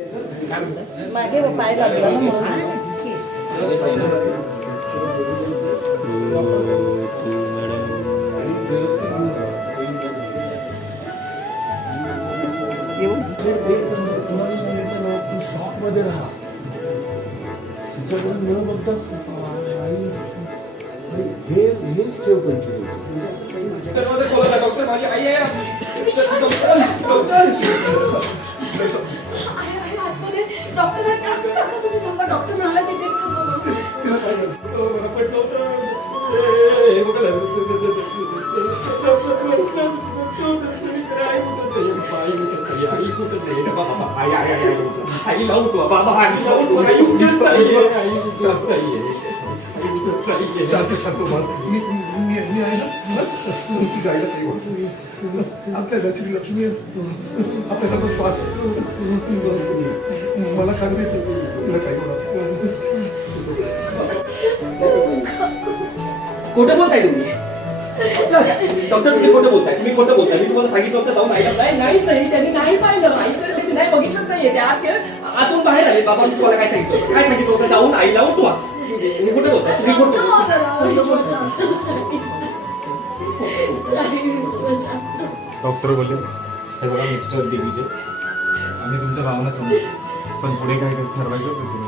मागे पाय लागला ना म्हणून शॉप मध्ये राहा तिच्याकडून न बघता हेच ठेव डॉक्टर माझी आई आहे डॉक्टर म्हणाला तिथेच आई लावतो बाबा आई लावतो मी आहे ना ती गायला काही म्हणतो आपल्या घरची लक्ष्मी आपल्या घरचा श्वास मला खात्री तिला काही होणार. खोटं बोलताय तुम्ही डॉक्टर तुम्ही खोटं बोलताय मी तुम्हाला सांगितलं होतं जाऊन आईला नाहीच आहे त्यांनी नाही पाहिलं आईकडे त्यांनी नाही बघितलंच नाहीये त्या आतून बाहेर आले बाबा मी तुम्हाला काय सांगितलं होतं जाऊन आईला उठवा खोटं बोलताय तुम्ही डॉक्टर बोलले हे बघा मिस्टर देवीचे आम्ही तुमच्या भावना समजतो पण पुढे काय ठरवायचं होतं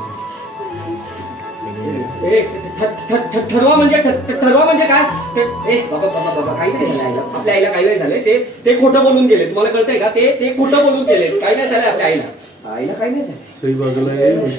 ठरवा म्हणजे काय बाबा काही नाही झालं आपल्या आईला काही नाही झालंय ते खोटं बोलून गेले तुम्हाला कळतंय का ते खोटं बोलून गेले काही नाही झालंय आपल्या आईला काही नाही झालं सही बाजूला